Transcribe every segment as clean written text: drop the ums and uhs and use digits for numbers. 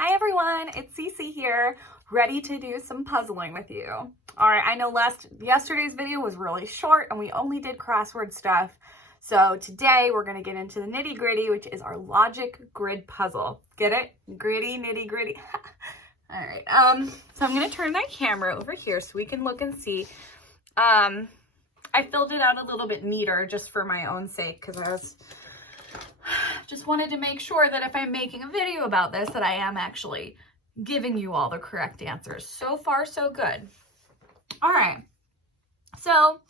Hi everyone, it's Cece here, ready to do some puzzling with you. All right, I know yesterday's video was really short and we only did crossword stuff. So today we're gonna get into the nitty gritty, which is our logic grid puzzle. Get it? Gritty, nitty gritty. All right, so I'm gonna turn my camera over here so we can look and see. I filled it out a little bit neater just for my own sake because I just wanted to make sure that if I'm making a video about this, that I am actually giving you all the correct answers. So far, so good. All right. So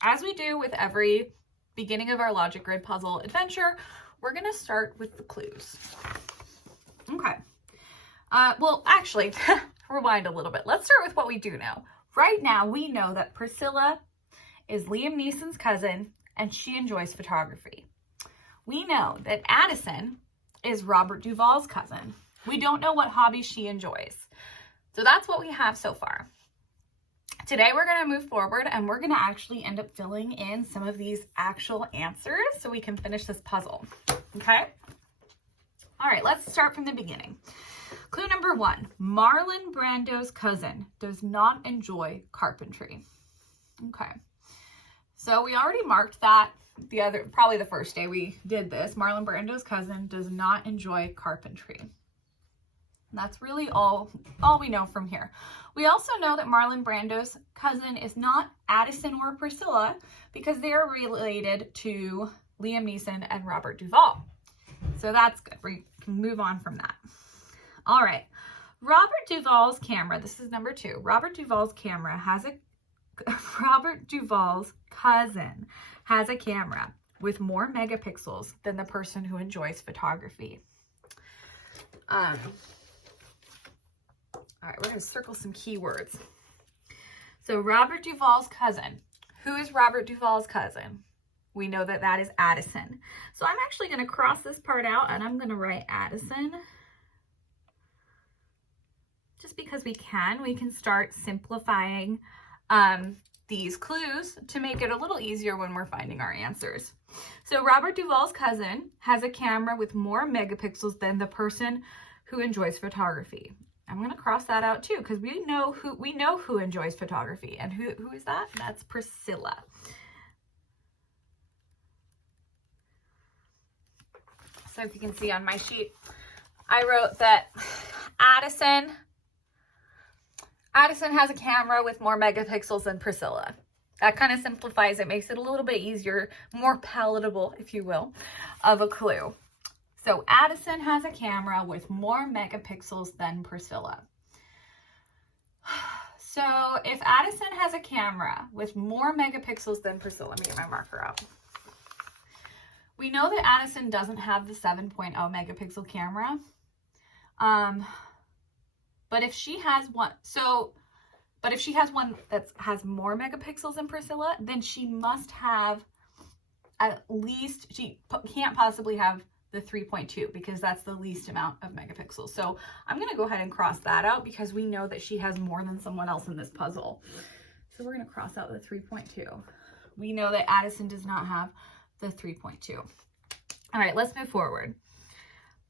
as we do with every beginning of our logic grid puzzle adventure, we're going to start with the clues. Okay. Well, actually, rewind a little bit. Let's start with what we do know. Right now, we know that Priscilla is Liam Neeson's cousin and she enjoys photography. We know that Addison is Robert Duvall's cousin. We don't know what hobbies she enjoys. So that's what we have so far. Today we're going to move forward and we're going to actually end up filling in some of these actual answers so we can finish this puzzle. Okay? All right, let's start from the beginning. Clue number 1, Marlon Brando's cousin does not enjoy carpentry. Okay. So we already marked that probably the first day we did this. Marlon Brando's cousin does not enjoy carpentry. That's really all we know from here. We also know that Marlon Brando's cousin is not Addison or Priscilla because they are related to Liam Neeson and Robert Duvall. So that's good. We can move on from that. All right. Robert Duvall's camera, this is number 2. Robert Duvall's cousin has a camera with more megapixels than the person who enjoys photography. All right, we're going to circle some keywords. So Robert Duvall's cousin. Who is Robert Duvall's cousin? We know that that is Addison. So I'm actually going to cross this part out and I'm going to write Addison. Just because we can start simplifying these clues to make it a little easier when we're finding our answers. So Robert Duvall's cousin has a camera with more megapixels than the person who enjoys photography. I'm going to cross that out too because we know who enjoys photography. And who is that? That's Priscilla. So if you can see on my sheet, I wrote that Addison has a camera with more megapixels than Priscilla. That kind of simplifies it, makes it a little bit easier, more palatable, if you will, of a clue. So Addison has a camera with more megapixels than Priscilla. So if Addison has a camera with more megapixels than Priscilla, let me get my marker out. We know that Addison doesn't have the 7.0 megapixel camera. But if she has one that has more megapixels than Priscilla, then she must have she can't possibly have the 3.2 because that's the least amount of megapixels. So I'm going to go ahead and cross that out because we know that she has more than someone else in this puzzle. So we're going to cross out the 3.2. We know that Addison does not have the 3.2. All right, let's move forward.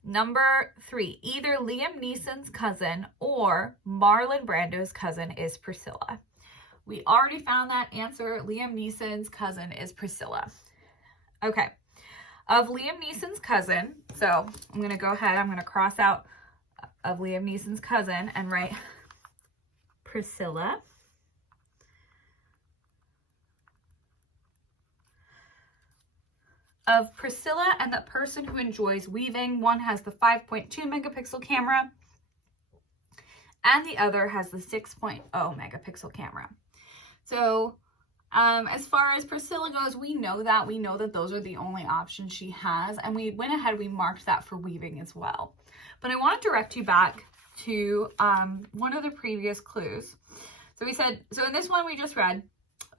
Number 3, either Liam Neeson's cousin or Marlon Brando's cousin is Priscilla. We already found that answer. Liam Neeson's cousin is Priscilla. Okay. Of Liam Neeson's cousin, so I'm going to go ahead, I'm going to cross out of Liam Neeson's cousin and write Priscilla. Of Priscilla and the person who enjoys weaving, one has the 5.2 megapixel camera and the other has the 6.0 megapixel camera. So as far as Priscilla goes, we know that those are the only options she has, and we went ahead, we marked that for weaving as well. But I want to direct you back to one of the previous clues. So we said, so in this one we just read,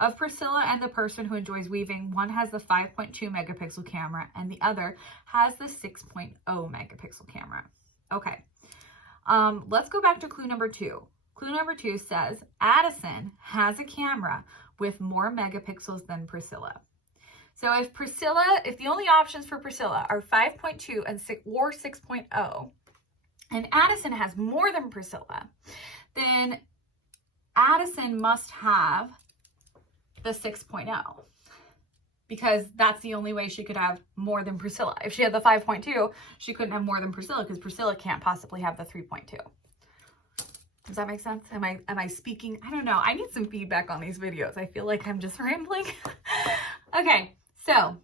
of Priscilla and the person who enjoys weaving, one has the 5.2 megapixel camera and the other has the 6.0 megapixel camera. Okay, let's go back to clue number 2. Clue number 2 says Addison has a camera with more megapixels than Priscilla. So if the only options for Priscilla are 5.2 and 6 or 6.0, and Addison has more than Priscilla, then Addison must have the 6.0, because that's the only way she could have more than Priscilla. If she had the 5.2, she couldn't have more than Priscilla, because Priscilla can't possibly have the 3.2. Does that make sense? Am I speaking? I don't know. I need some feedback on these videos. I feel like I'm just rambling. Okay, so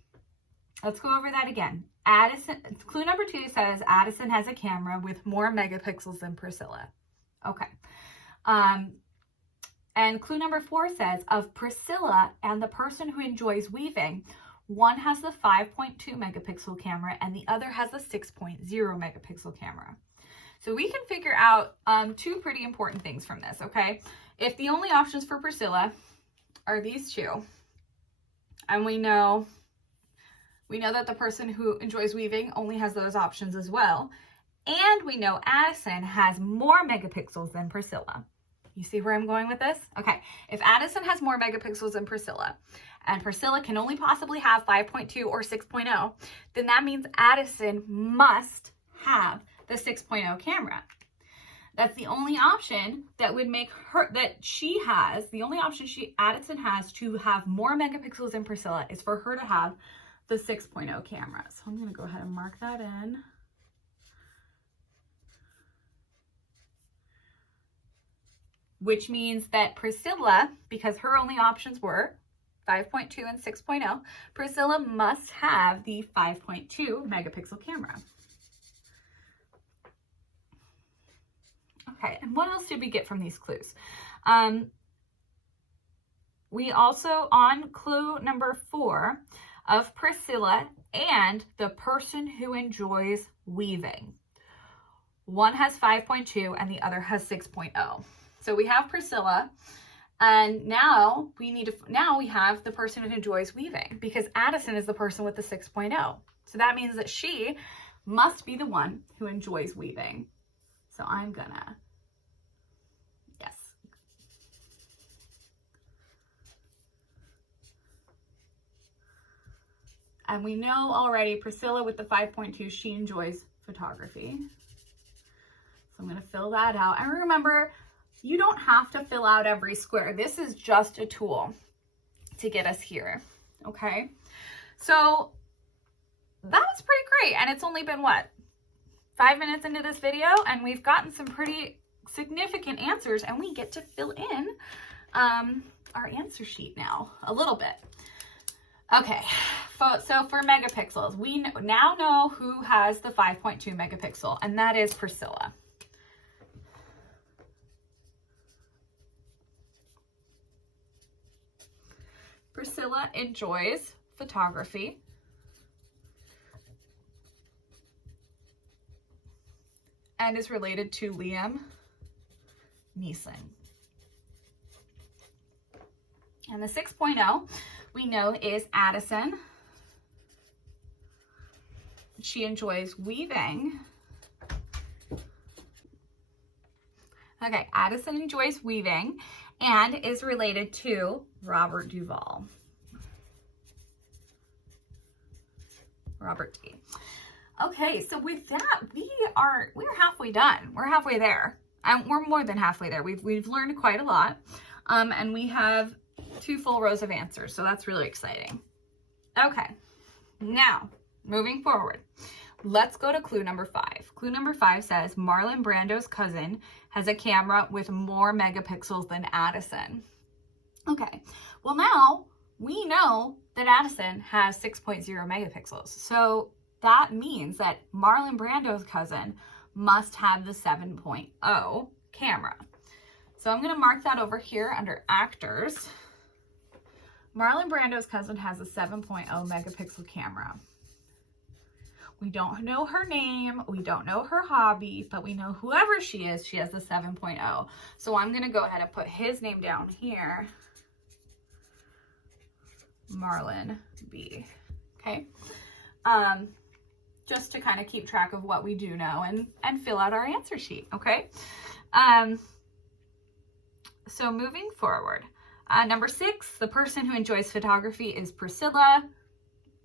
let's go over that again. Addison, clue number 2 says Addison has a camera with more megapixels than Priscilla. Okay. And clue number 4 says of Priscilla and the person who enjoys weaving, one has the 5.2 megapixel camera and the other has the 6.0 megapixel camera. So we can figure out 2 pretty important things from this, okay? If the only options for Priscilla are these 2, and we know that the person who enjoys weaving only has those options as well, and we know Addison has more megapixels than Priscilla. You see where I'm going with this? Okay, if Addison has more megapixels than Priscilla, and Priscilla can only possibly have 5.2 or 6.0, then that means Addison must have the 6.0 camera. That's the only option that would make her, that she has, the only option Addison has to have more megapixels than Priscilla is for her to have the 6.0 camera. So I'm gonna go ahead and mark that in. Which means that Priscilla, because her only options were 5.2 and 6.0, Priscilla must have the 5.2 megapixel camera. Okay, and what else did we get from these clues? We also, on clue number 4, of Priscilla and the person who enjoys weaving. One has 5.2 and the other has 6.0. So we have Priscilla, and now we have the person who enjoys weaving, because Addison is the person with the 6.0. So that means that she must be the one who enjoys weaving. So I'm gonna, yes. And we know already Priscilla with the 5.2, she enjoys photography. So I'm gonna fill that out. And remember, you don't have to fill out every square. This is just a tool to get us here, okay? So that was pretty great. And it's only been, what, 5 minutes into this video, and we've gotten some pretty significant answers, and we get to fill in our answer sheet now a little bit. Okay, so for megapixels, we now know who has the 5.2 megapixel, and that is Priscilla. Priscilla enjoys photography. And is related to Liam Neeson. And the 6.0 we know is Addison. She enjoys weaving. Okay, Addison enjoys weaving and is related to Robert Duvall. Robert D. Okay, so with that, we're halfway done. We're halfway there. We're more than halfway there. We've learned quite a lot. And we have 2 full rows of answers, so that's really exciting. Okay, now moving forward, let's go to clue number 5. Clue number 5 says Marlon Brando's cousin has a camera with more megapixels than Addison. Okay, well now we know that Addison has 6.0 megapixels. So that means that Marlon Brando's cousin must have the 7.0 camera. So I'm going to mark that over here under actors. Marlon Brando's cousin has a 7.0 megapixel camera. We don't know her name, we don't know her hobby, but we know whoever she is, she has the 7.0. So I'm going to go ahead and put his name down here. Marlon B. Okay. Just to kind of keep track of what we do know and fill out our answer sheet, okay? So moving forward, number 6, the person who enjoys photography is Priscilla.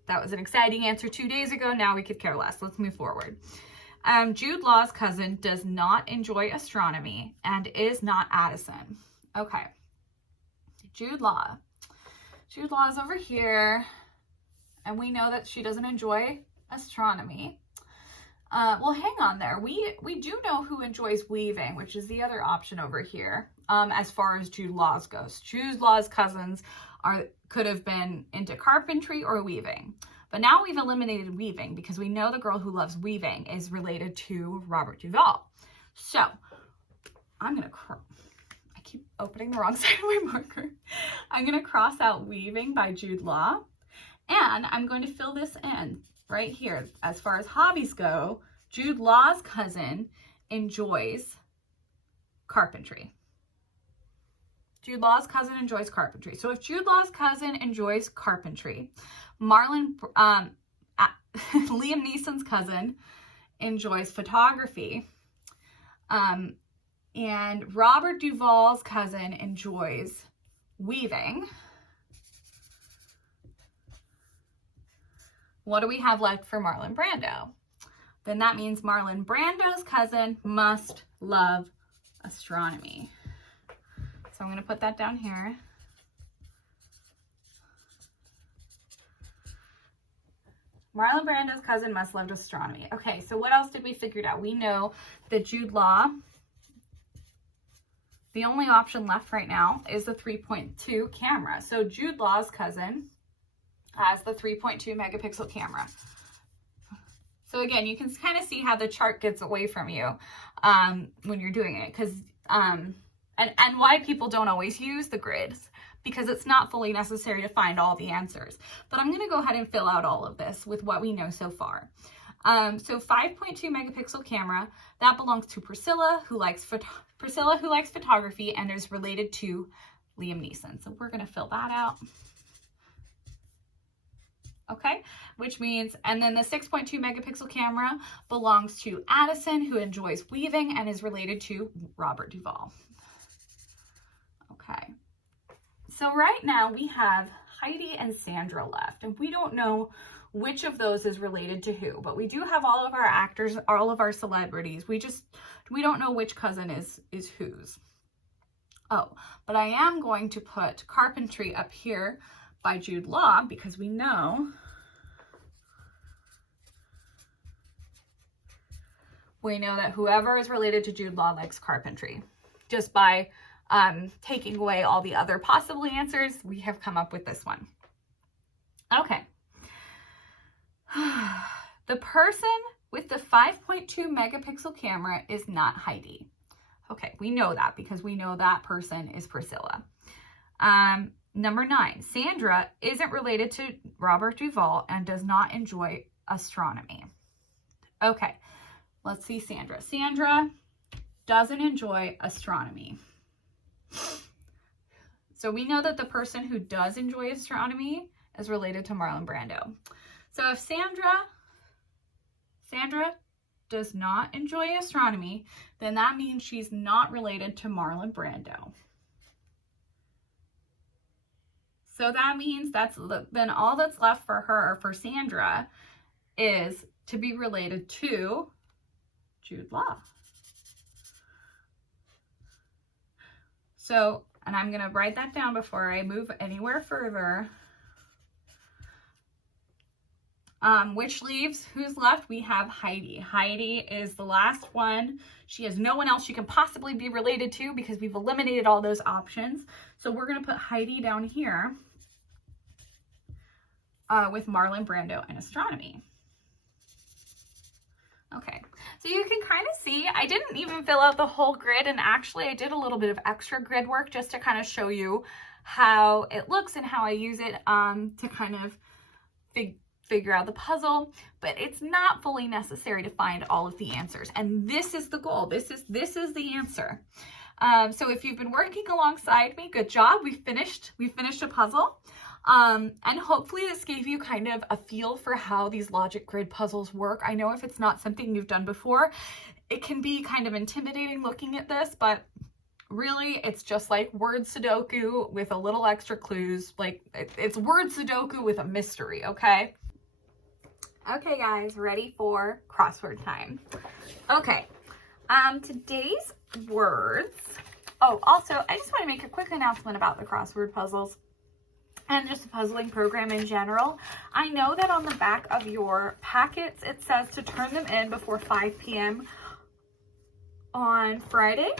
That was an exciting answer 2 days ago. Now we could care less. Let's move forward. Jude Law's cousin does not enjoy astronomy and is not Addison. Okay. Jude Law. Jude Law is over here, and we know that she doesn't enjoy astronomy. Well, hang on there. We do know who enjoys weaving, which is the other option over here, as far as Jude Law's goes. Jude Law's cousins could have been into carpentry or weaving. But now we've eliminated weaving because we know the girl who loves weaving is related to Robert Duvall. So I'm going to I keep opening the wrong side of my marker. I'm going to cross out weaving by Jude Law, and I'm going to fill this in right here. As far as hobbies go, Jude Law's cousin enjoys carpentry. Jude Law's cousin enjoys carpentry. So if Jude Law's cousin enjoys carpentry, Liam Neeson's cousin enjoys photography, and Robert Duvall's cousin enjoys weaving. What do we have left for Marlon Brando? Then that means Marlon Brando's cousin must love astronomy. So I'm going to put that down here. Marlon Brando's cousin must love astronomy. Okay, so what else did we figure out? We know that Jude Law, the only option left right now is the 3.2 camera. So Jude Law's cousin has the 3.2 megapixel camera. So again, you can kind of see how the chart gets away from you when you're doing it, because and why people don't always use the grids, because it's not fully necessary to find all the answers. But I'm going to go ahead and fill out all of this with what we know so far. So 5.2 megapixel camera, that belongs to Priscilla, who likes photography and is related to Liam Neeson. So we're going to fill that out. Okay, which means, and then the 6.2 megapixel camera belongs to Addison, who enjoys weaving and is related to Robert Duvall. Okay, so right now we have Heidi and Sandra left, and we don't know which of those is related to who, but we do have all of our actors, all of our celebrities. We don't know which cousin is whose. Oh, but I am going to put carpentry up here by Jude Law, because we know that whoever is related to Jude Law likes carpentry. Just by taking away all the other possible answers, we have come up with this one. Okay. The person with the 5.2 megapixel camera is not Heidi. Okay, we know that because we know that person is Priscilla. Number 9, Sandra isn't related to Robert Duvall and does not enjoy astronomy. Okay, let's see Sandra. Sandra doesn't enjoy astronomy. So we know that the person who does enjoy astronomy is related to Marlon Brando. So if Sandra does not enjoy astronomy, then that means she's not related to Marlon Brando. So that means then all that's left for her, for Sandra, is to be related to Jude Law. So, and I'm going to write that down before I move anywhere further. Which leaves, who's left? We have Heidi. Heidi is the last one. She has no one else she can possibly be related to because we've eliminated all those options. So we're going to put Heidi down here with Marlon Brando and astronomy. Okay, so you can kind of see, I didn't even fill out the whole grid, and actually I did a little bit of extra grid work just to kind of show you how it looks and how I use it to kind of figure out the puzzle, but it's not fully necessary to find all of the answers. And this is the goal. This is the answer. So if you've been working alongside me, good job. We finished a puzzle. And hopefully this gave you kind of a feel for how these logic grid puzzles work. I know if it's not something you've done before, it can be kind of intimidating looking at this, but really it's just like word Sudoku with a little extra clues. Like it's word Sudoku with a mystery, okay? Okay guys, ready for crossword time. Okay, today's words. Oh, also, I just want to make a quick announcement about the crossword puzzles and just the puzzling program in general. I know that on the back of your packets, it says to turn them in before 5 p.m. on Friday.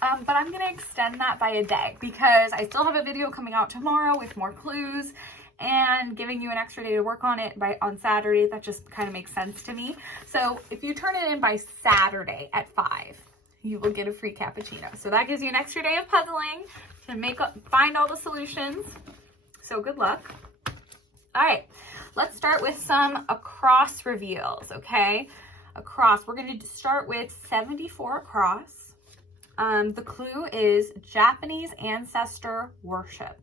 But I'm going to extend that by a day because I still have a video coming out tomorrow with more clues and giving you an extra day to work on it on Saturday. That just kind of makes sense to me. So if you turn it in by Saturday at 5, you will get a free cappuccino. So that gives you an extra day of puzzling to find all the solutions. So good luck. All right, let's start with some across reveals, okay? Across, we're going to start with 74 across. The clue is Japanese ancestor worship.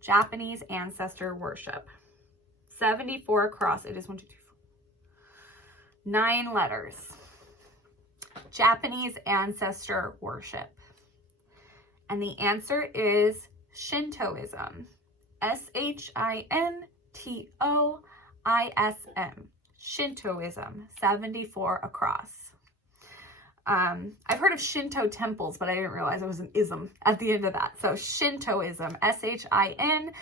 Japanese ancestor worship. 74 across. It is 1, 2, 3, 4. 9 letters. Japanese ancestor worship. And the answer is Shintoism. Shintoism. Shintoism. 74 across. I've heard of Shinto temples, but I didn't realize it was an ism at the end of that. So Shintoism, Shintoism.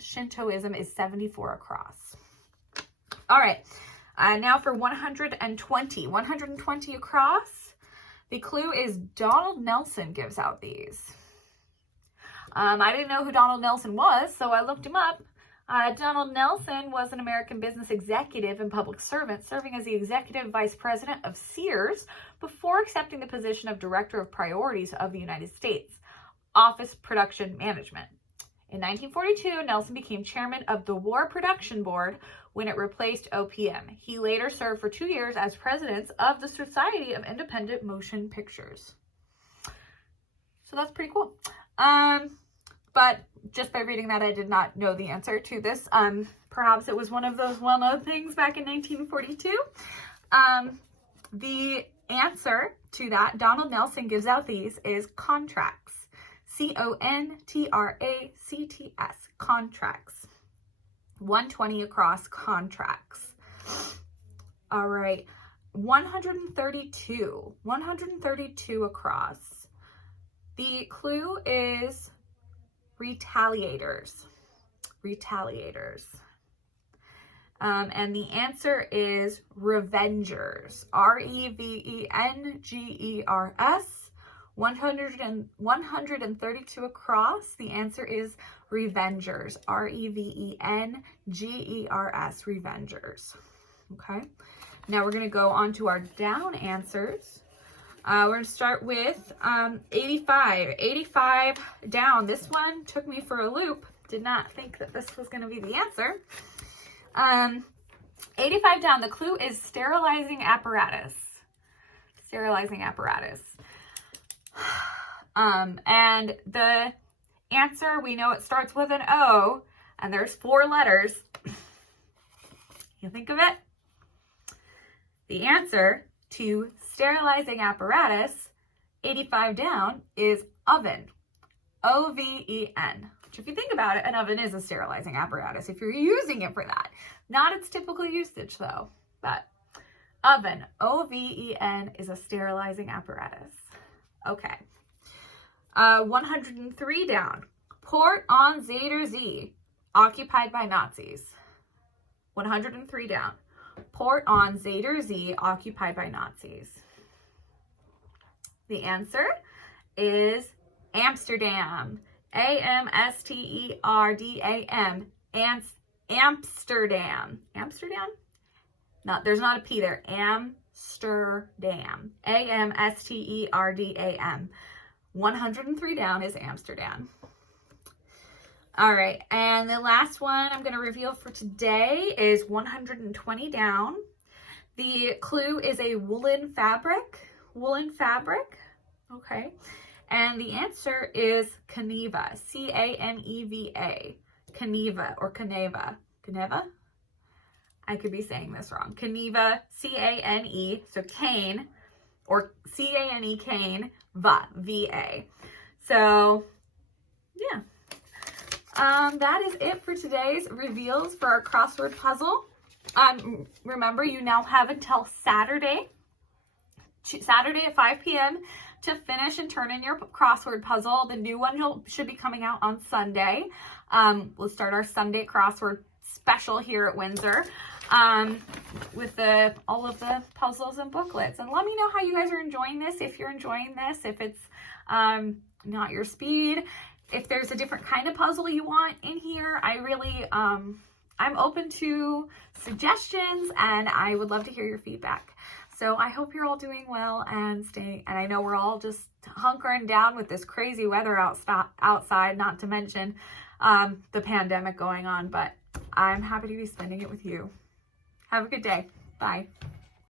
Shintoism is 74 across. All right, now for 120. 120 across. The clue is Donald Nelson gives out these. I didn't know who Donald Nelson was, so I looked him up. Donald Nelson was an American business executive and public servant, serving as the executive vice president of Sears before accepting the position of director of priorities of the United States Office Production Management. In 1942, Nelson became chairman of the War Production Board when it replaced OPM. He later served for 2 years as president of the Society of Independent Motion Pictures. So that's pretty cool. But just by reading that, I did not know the answer to this. Perhaps it was one of those well-known things back in 1942. The answer to that, Donald Nelson gives out these, is contracts. Contracts. Contracts. 120 across, contracts. All right. 132. 132 across. The clue is retaliators. Retaliators. And the answer is revengers. Revengers. 132 across. The answer is revengers. Revengers. Revengers. Okay. Now we're going to go on to our down answers. We're going to start with 85. 85 down. This one took me for a loop. Did not think that this was going to be the answer. 85 down. The clue is sterilizing apparatus. Sterilizing apparatus. And the answer, we know it starts with an O, and there's 4 letters. You think of it? The answer to sterilizing apparatus, 85 down, is oven. O-V-E-N. Which, if you think about it, an oven is a sterilizing apparatus if you're using it for that. Not its typical usage, though. But oven, O-V-E-N, is a sterilizing apparatus. Okay. 103 down. Port on Zuider Zee, occupied by Nazis. 103 down. Port on Zuider Zee, occupied by Nazis. The answer is Amsterdam. A-M-S-T-E-R-D-A-M. Amsterdam. Amsterdam? No, there's not a P there. Amsterdam. A-M-S-T-E-R-D-A-M. 103 down is Amsterdam. All right, and the last one I'm going to reveal for today is 120 down. The clue is a woolen fabric. Woolen fabric. Okay. And the answer is Caneva. C-A-N-E-V-A. Caneva or Caneva. Caneva? I could be saying this wrong. Caneva, C-A-N-E, so cane, or C-A-N-E, cane, V-A. So, yeah. That is it for today's reveals for our crossword puzzle. Remember, you now have until Saturday at 5 p.m. to finish and turn in your crossword puzzle. The new one should be coming out on Sunday. We'll start our Sunday crossword special here at Windsor with all of the puzzles and booklets. And let me know how you guys are enjoying this, if you're enjoying this, if it's not your speed, if there's a different kind of puzzle you want in here. I really, I'm open to suggestions, and I would love to hear your feedback. So I hope you're all doing well and staying, and I know we're all just hunkering down with this crazy weather outside, not to mention the pandemic going on, but I'm happy to be spending it with you. Have a good day. Bye.